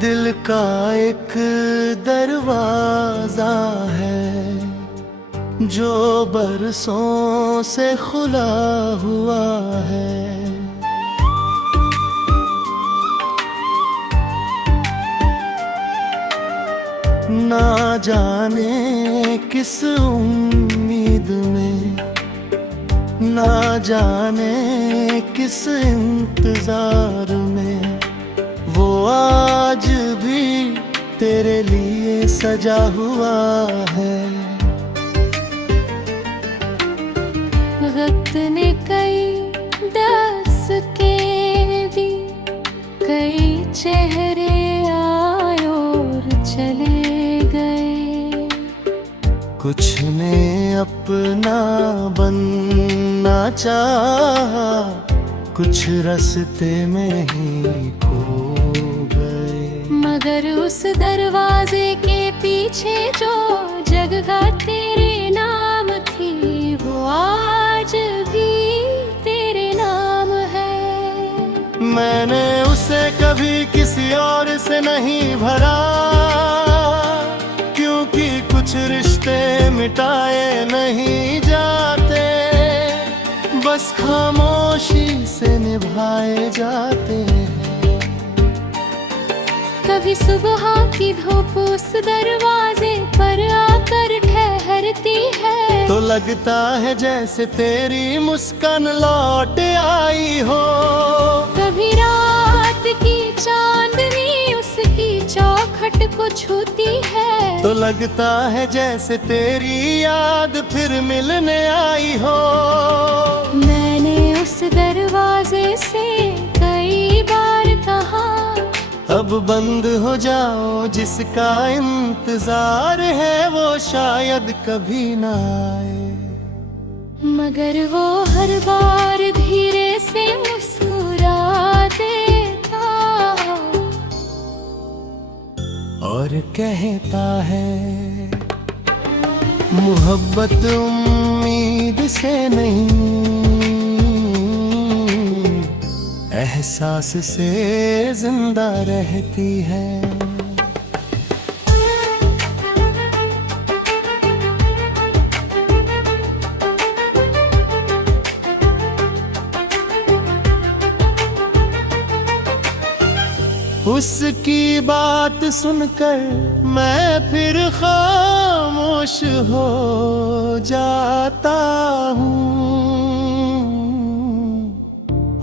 दिल का एक दरवाजा है जो बरसों से खुला हुआ है। ना जाने किस उम्मीद में, ना जाने किस इंतजार में, वो आज भी तेरे लिए सजा हुआ है। वक्त ने कई दस्तके दी, कई चेहरे आए और चले गए। कुछ ने अपना बनना चाहा, कुछ रास्ते में ही खो गए। मगर उस दरवाजे के पीछे जो जगह तेरे नाम थी, वो आज भी तेरे नाम है। मैंने उसे कभी किसी और से नहीं भरा, क्योंकि कुछ रिश्ते मिटाए नहीं जाते, बस खामोशी से निभाए जाते हैं। कभी सुबह की धूप उस दरवाजे पर आकर ठहरती है, तो लगता है जैसे तेरी मुस्कान लौट आई हो। कभी रात की चांदनी उसकी चौखट को छूती है, तो लगता है जैसे तेरी याद फिर मिलने आई हो। मैंने उस दरवाजे से कई बार कहा, अब बंद हो जाओ, जिसका इंतजार है वो शायद कभी ना आए। मगर वो हर बार धीरे से मुस्कुरा देता और कहता है, मोहब्बत उम्मीद से नहीं, एहसास से जिंदा रहती है। उसकी बात सुनकर मैं फिर खामोश हो जाता हूँ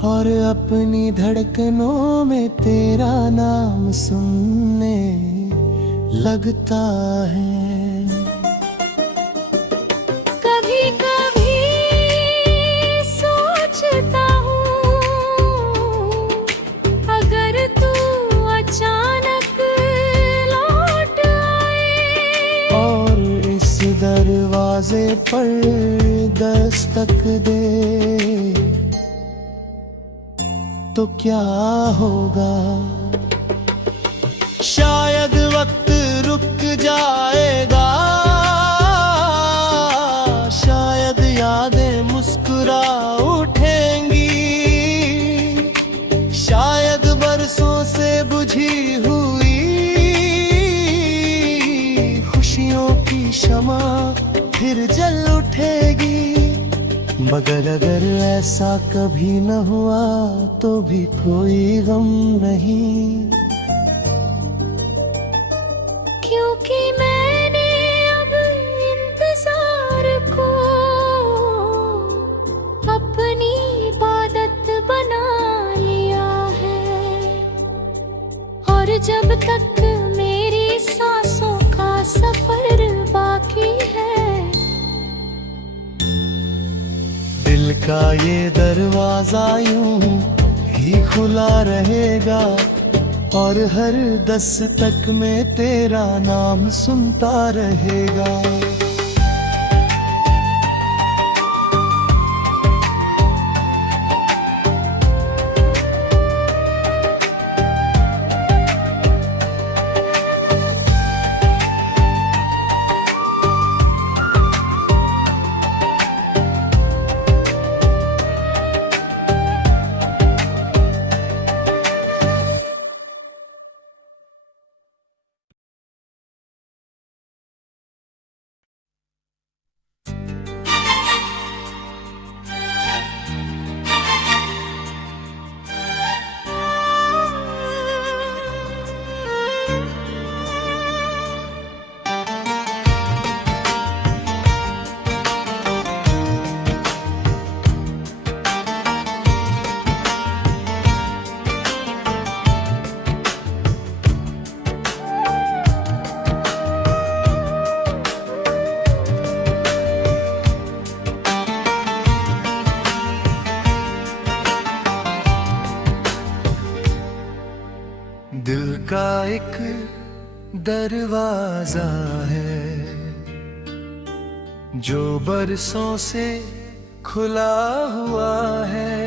और अपनी धड़कनों में तेरा नाम सुनने लगता है। कभी कभी सोचता हूँ, अगर तू अचानक लौट आए और इस दरवाजे पर दस्तक दे, तो क्या होगा? शायद वक्त रुक जाएगा, शायद यादें मुस्कुरा उठेंगी, शायद बरसों से बुझी हुई खुशियों की शमा फिर जल उठेगी। मगर अगर ऐसा कभी न हुआ तो भी कोई गम नहीं, क्योंकि मैंने अब इंतजार को अपनी इबादत बना लिया है। और जब तक मेरी सांसों का सफर बाकी है, दिल का ये दरवाजा यूं ही खुला रहेगा और हर दस्तक में तेरा नाम सुनता रहेगा। एक दरवाजा है जो बरसों से खुला हुआ है।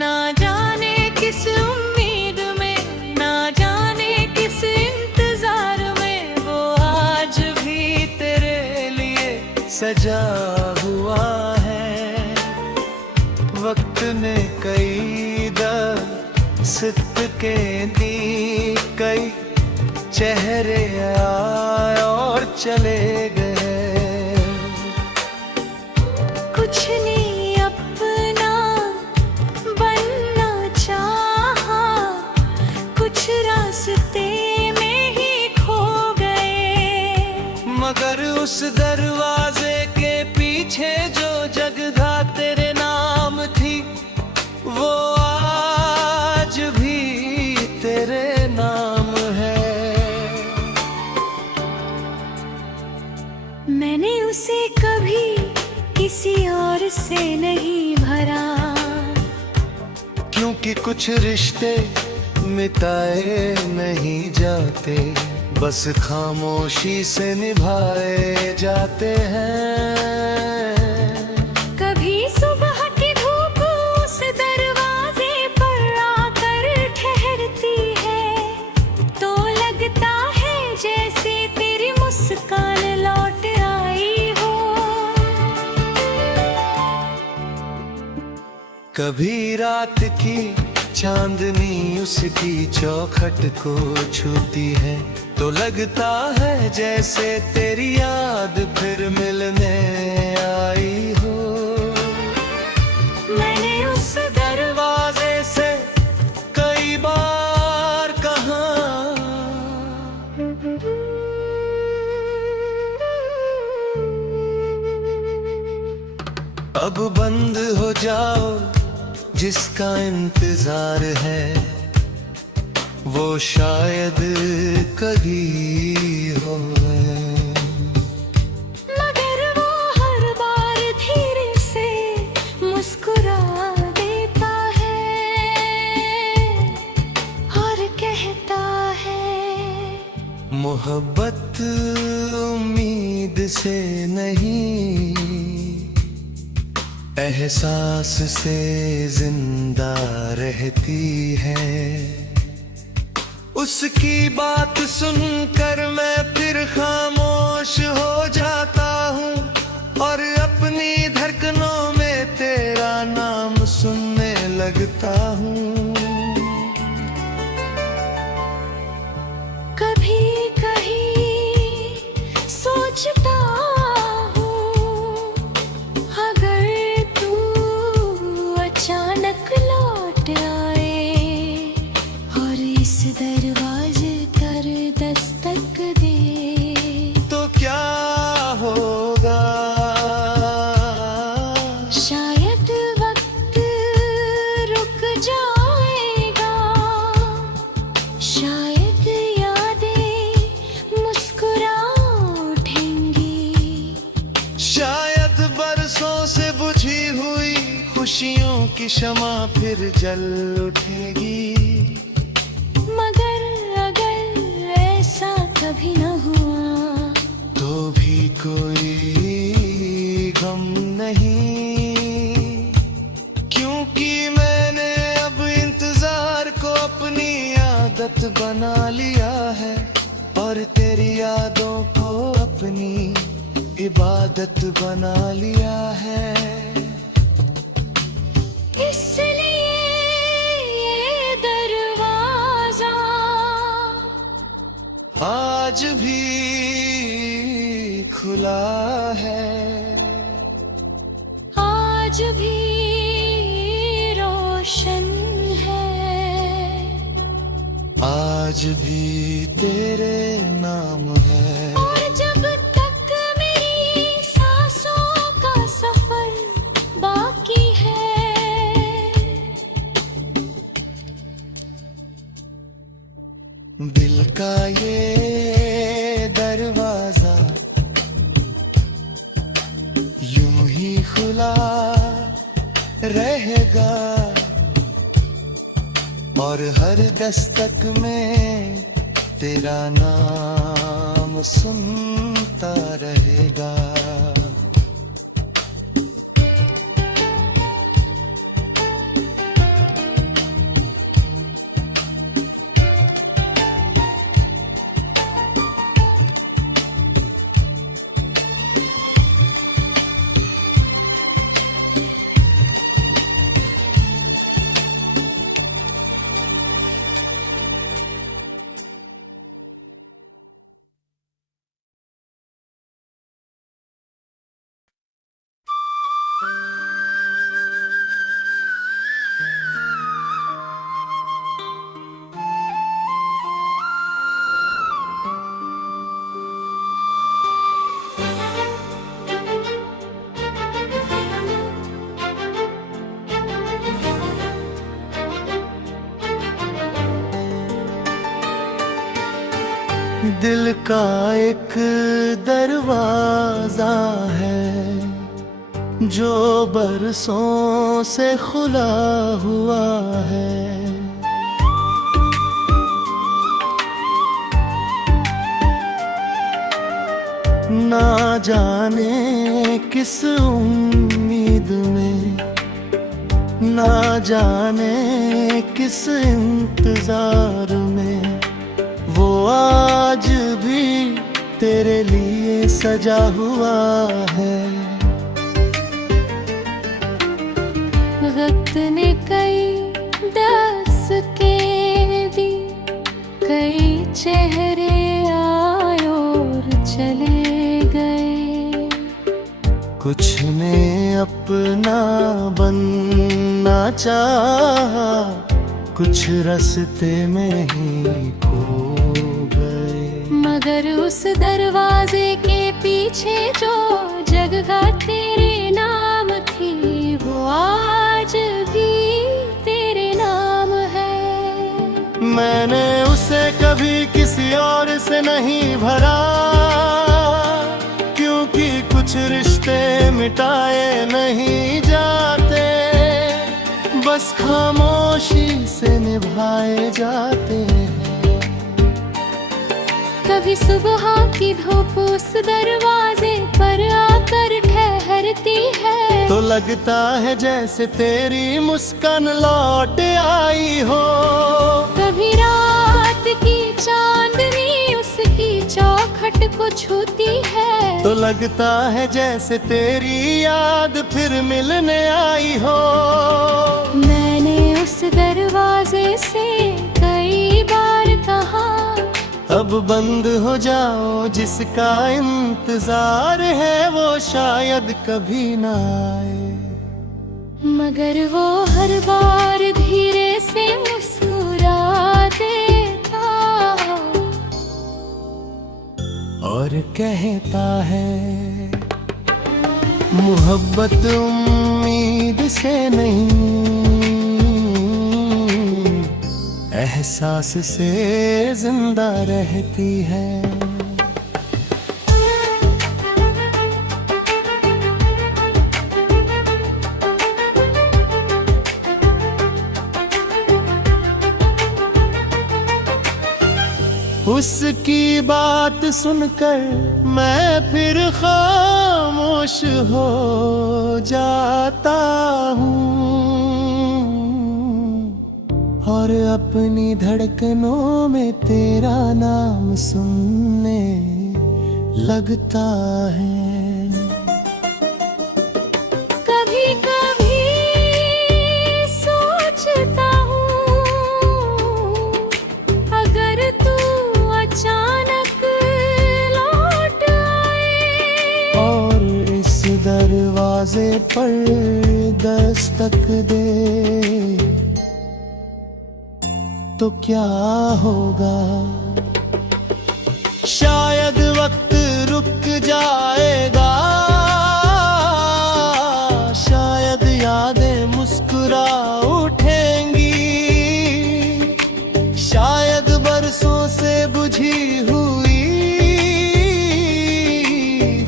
ना जाने किस उम्मीद में, ना जाने किस इंतजार में, वो आज भी तेरे लिए सजा हुआ है। वक्त ने कई सिक्के दी, कई चेहरे आए और चले गए। कुछ नहीं अपना बनना चाहा, कुछ रास्ते में ही खो गए। मगर उस दरवाजे के पीछे जो जगह तेरे नाम थी, वो आज भी तेरे नाम है। मैंने उसे कभी किसी और से नहीं भरा, क्योंकि कुछ रिश्ते मिटाए नहीं जाते, बस खामोशी से निभाए जाते हैं। कभी सुबह की धूप उस दरवाजे पर आकर ठहरती है, तो लगता है जैसे तेरी मुस्कान लौट आई हो। कभी रात की चांदनी उसकी चौखट को छूती है, तो लगता है जैसे तेरी याद फिर मिलने आई हो। मैंने उस दरवाजे से कई बार कहा, अब बंद हो जाओ जिसका इंतजार है, वो शायद कभी हो। मगर वो हर बार धीरे से मुस्कुरा देता है और कहता है, मोहब्बत उम्मीद से नहीं, एहसास से जिंदा रहती है। उसकी बात सुनकर मैं फिर खामोश हो जाता हूँ, और अपनी धड़कनों में तेरा नाम सुनने लगता हूँ। कभी कहीं सोचता अचानक लौट आए और इस दरवाजे पर दस्तक दे, तो क्या होगा? शायद वक्त रुक जाएगा, शायद यादें मुस्कुरा उठेंगी, शायद बरसों से बुझी हुई खुशियों की शमा फिर जल उठेगी। मगर अगर ऐसा कभी न हुआ, तो भी कोई गम नहीं, क्योंकि मैंने अब इंतजार को अपनी आदत बना लिया है, और तेरी यादों को अपनी इबादत बना लिया है। इसलिए ये दरवाजा आज भी खुला है, आज भी रोशन है, आज भी तेरे नाम है। और जब तक मेरी सांसों का सफर बाकी है, दिल का ये दरवाजा यूं ही खुला रहेगा, और हर दस्तक में तेरा नाम सुनता रहेगा। दिल का एक दरवाजा है जो बरसों से खुला हुआ है। ना जाने किस उम्मीद में, ना जाने किस इंतजार में वो आज भी तेरे लिए सजा हुआ है। वक्त ने कई दस्तकें दी, कई चेहरे आए और चले गए। कुछ ने अपना बनना चाहा, कुछ रास्ते में ही खो गए। मगर उस दरवाजे के पीछे जो जगह तेरे नाम थी वो आज भी तेरे नाम है। मैंने उसे कभी किसी और से नहीं भरा, क्योंकि कुछ रिश्ते मिटाए नहीं जाते, बस खामोशी से निभाए जाते हैं। कभी सुबह की धूप उस दरवाजे पर आकर ठहरती है, तो लगता है जैसे तेरी मुस्कान लौट आई हो। कभी रात की चांदनी उसकी चौखट को छूती है, तो लगता है जैसे तेरी याद फिर मिलने आई हो। मैंने उस दरवाजे से कई बार कहा, अब बंद हो जाओ, जिसका इंतजार है वो शायद कभी ना आए। मगर वो हर बार धीरे से मुस्कुरा देता और कहता है, मोहब्बत उम्मीद से नहीं, एहसास से जिंदा रहती है। उसकी बात सुनकर मैं फिर खामोश हो जाता हूँ और अपनी धड़कनों में तेरा नाम सुनने लगता है। कभी कभी सोचता हूँ, अगर तू अचानक लौट आए और इस दरवाजे पर दस्तक दे, तो क्या होगा? शायद वक्त रुक जाएगा, शायद यादें मुस्कुरा उठेंगी, शायद बरसों से बुझी हुई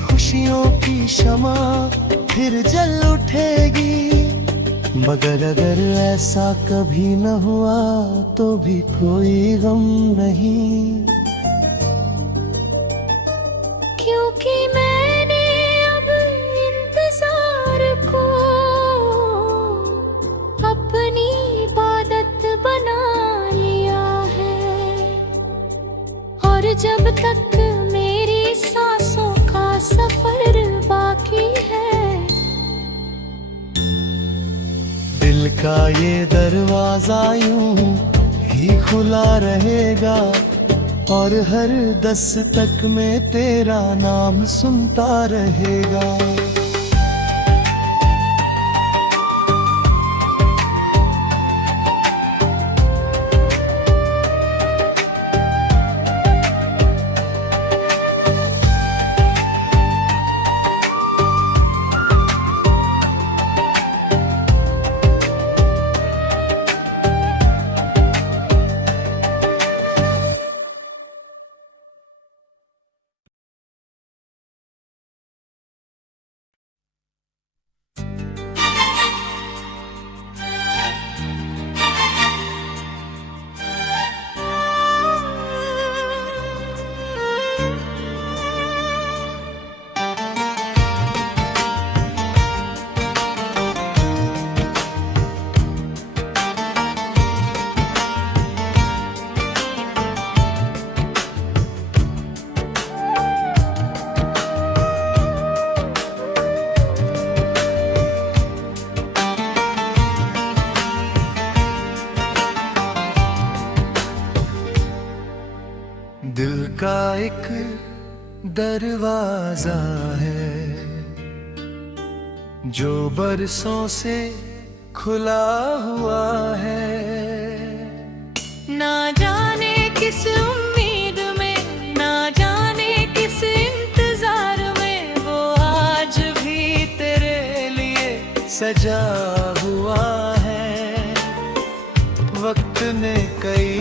खुशियों की शमा फिर जल उठेगी। मगर अगर ऐसा कभी न हुआ तो भी कोई गम नहीं, क्योंकि मैंने अब इंतजार को अपनी इबादत बना लिया है। और जब तक मेरी सांसों का सफर बाकी है, दिल का ये दरवाजा यूं ही खुला रहेगा और हर दस्तक में तेरा नाम सुनता रहेगा। दिल का एक दरवाजा है जो बरसों से खुला हुआ है। ना जाने किस उम्मीद में, ना जाने किस इंतजार में, वो आज भी तेरे लिए सजा हुआ है। वक्त ने कई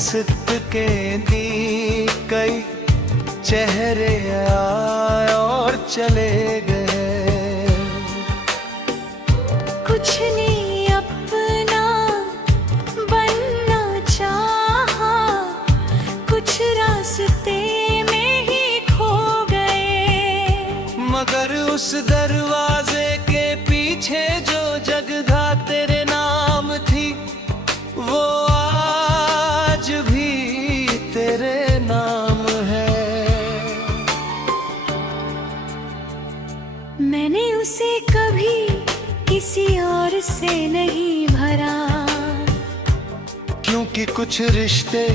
सिक्के दी, कई चेहरे आए और चले गए। कुछ नहीं अपना बनना चाहा, कुछ रास्ते में ही खो गए। मगर उस दरवाजे के पीछे जो जगह तेरे नाम थी, वो आज भी तेरे नाम है। मैंने उसे कभी किसी और से नहीं भरा, क्योंकि कुछ रिश्ते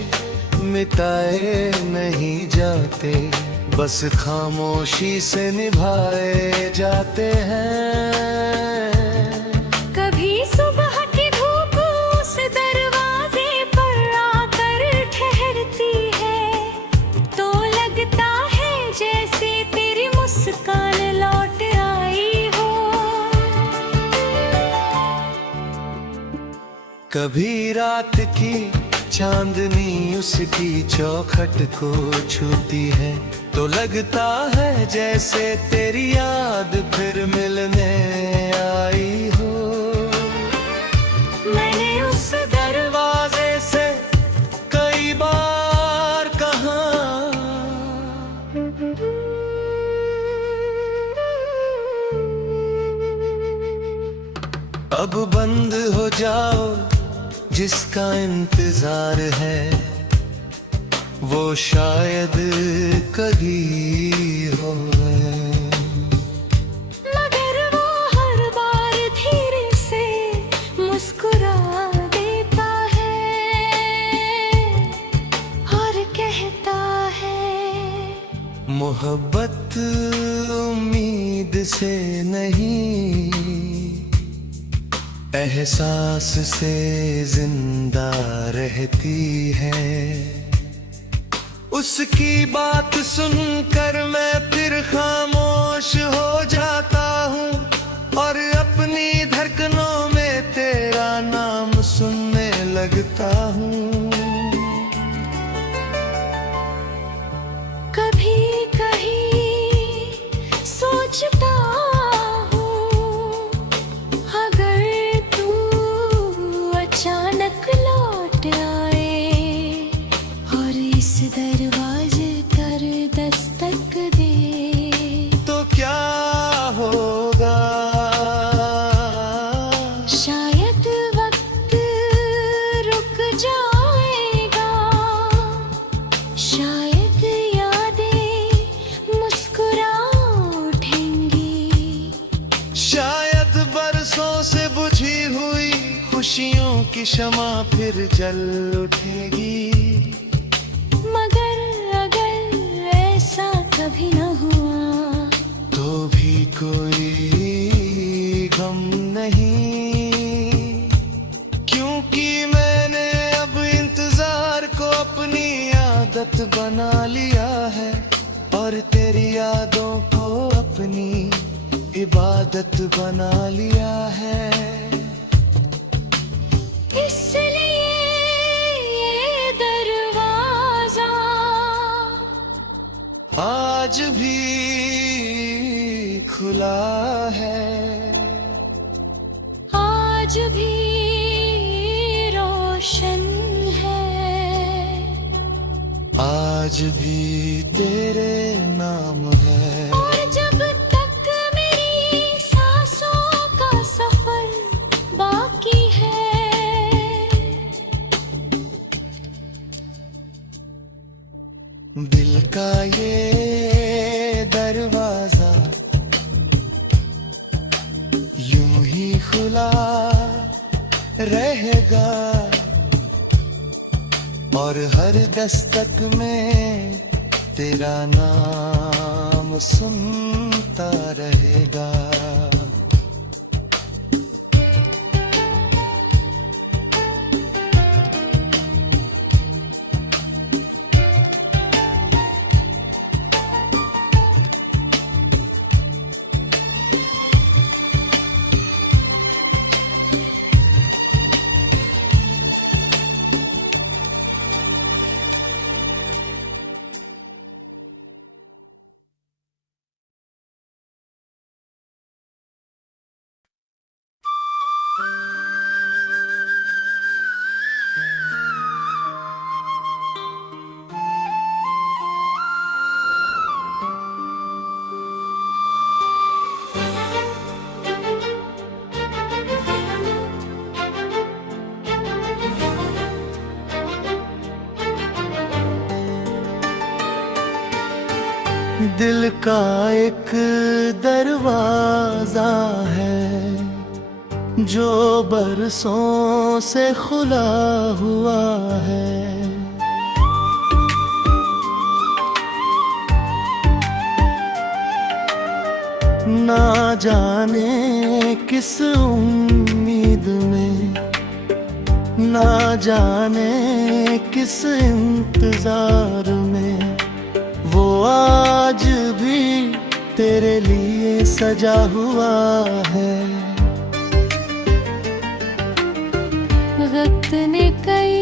मिटाए नहीं जाते, बस खामोशी से निभाए जाते हैं। कभी सुबह की धूप उस दरवाजे पर आकर ठहरती है, तो लगता है जैसे तेरी मुस्कान लौट आई हो। कभी रात की चांदनी उसकी चौखट को छूती है, तो लगता है जैसे तेरी याद फिर मिलने आई हो। मैंने उस दरवाजे से कई बार कहा, अब बंद हो जाओ, जिसका इंतजार है वो शायद कभी हो। मगर वो हर बार धीरे से मुस्कुरा देता है और कहता है, मोहब्बत उम्मीद से नहीं, एहसास से जिंदा रहती है। उसकी बात सुनकर मैं फिर खामोश हो जाता हूँ और अपनी धड़कनों में तेरा नाम सुनने लगता हूँ। कभी कहीं सोचता हूँ दस्तक दे तो क्या होगा? शायद वक्त रुक जाएगा, शायद यादें मुस्कुरा उठेंगी, शायद बरसों से बुझी हुई खुशियों की शमा फिर जल उठेगी। मगर अगर ऐसा कभी न हुआ तो भी कोई गम नहीं, क्योंकि मैंने अब इंतजार को अपनी आदत बना लिया है और तेरी यादों को अपनी इबादत बना लिया है। इसलिए ये दरवाजा आज भी खुला है, आज भी रोशन है, आज भी तेरे नाम है। और जब तक मेरी सांसों का सफर बाकी है, दिल का ये दरवाजा यूं ही खुला रहेगा और हर दस्तक में तेरा नाम सुनता रहेगा। दिल का एक दरवाजा है जो बरसों से खुला हुआ है। ना जाने किस उम्मीद में, ना जाने किस इंतजार में वो आज भी तेरे लिए सजा हुआ है। वक्त ने कई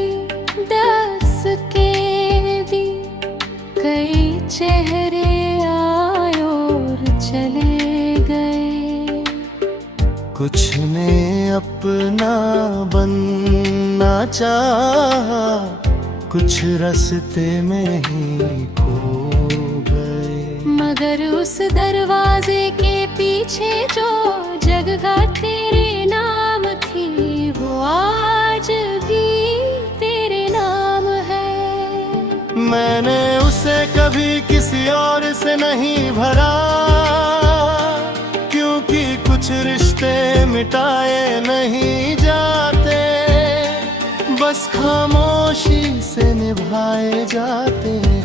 दस्तकें दी, कई चेहरे आए और चले गए, कुछ ने अपना बनना चाहा, कुछ रास्ते में ही खो गए। मगर उस दरवाजे के पीछे जो जगह तेरे नाम थी वो आज भी तेरे नाम है। मैंने उसे कभी किसी और से नहीं भरा, क्योंकि कुछ रिश्ते मिटाए नहीं जाते, बस खामोशी से निभाए जाते हैं।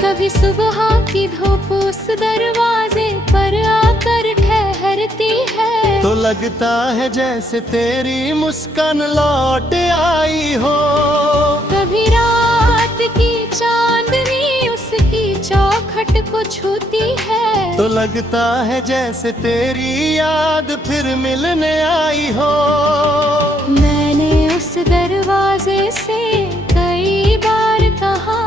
कभी सुबह की धूप उस दरवाजे पर आकर ठहरती है, तो लगता है जैसे तेरी मुस्कान लौट आई हो। कभी रात की चांदनी उसकी चौखट को छूती है, तो लगता है जैसे तेरी याद फिर मिलने आई हो। मैंने उस दरवाजे से कई बार कहा,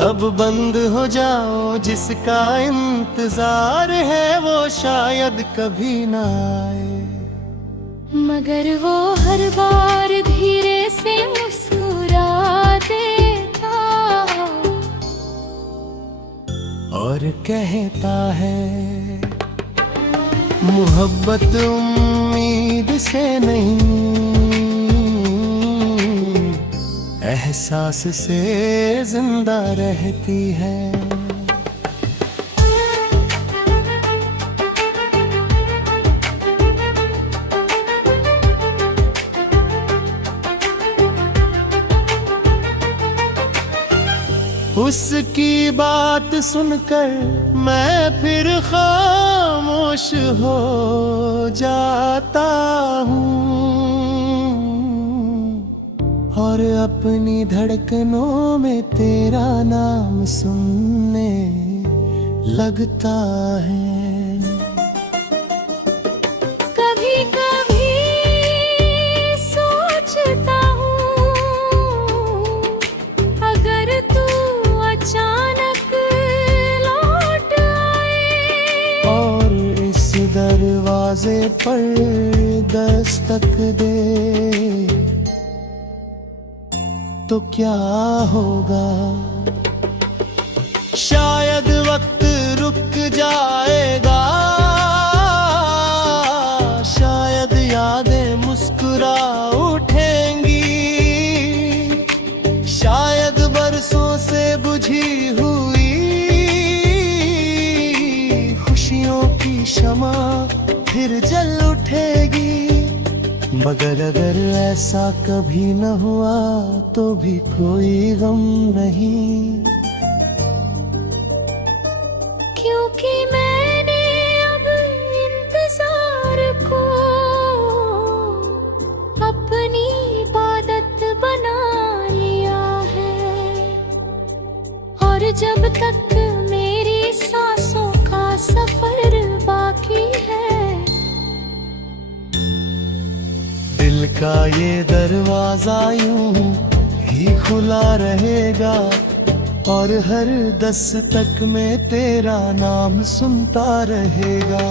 अब बंद हो जाओ, जिसका इंतजार है वो शायद कभी ना आए। मगर वो हर बार धीरे से मुस्कुरा देता और कहता है मोहब्बत उम्मीद से नहीं, एहसास से जिंदा रहती है। उसकी बात सुनकर मैं फिर खामोश हो जाता हूँ और अपनी धड़कनों में तेरा नाम सुनने लगता है। कभी कभी सोचता हूँ अगर तू अचानक लौट आए और इस दरवाजे पर दस्तक दे तो क्या होगा। शायद वक्त रुक जाएगा, शायद यादें मुस्कुरा उठेंगी, शायद बरसों से बुझी हुई खुशियों की शमा फिर जल उठेगी। मगर अगर ऐसा कभी न हुआ तो भी कोई गम नहीं, क्योंकि मैंने अब इंतजार को अपनी इबादत बना लिया है। और जब तक मेरी सांसों का सफर बाकी है, दिल का ये दरवाजा यूं ही खुला रहेगा और हर दस्तक में तेरा नाम सुनता रहेगा।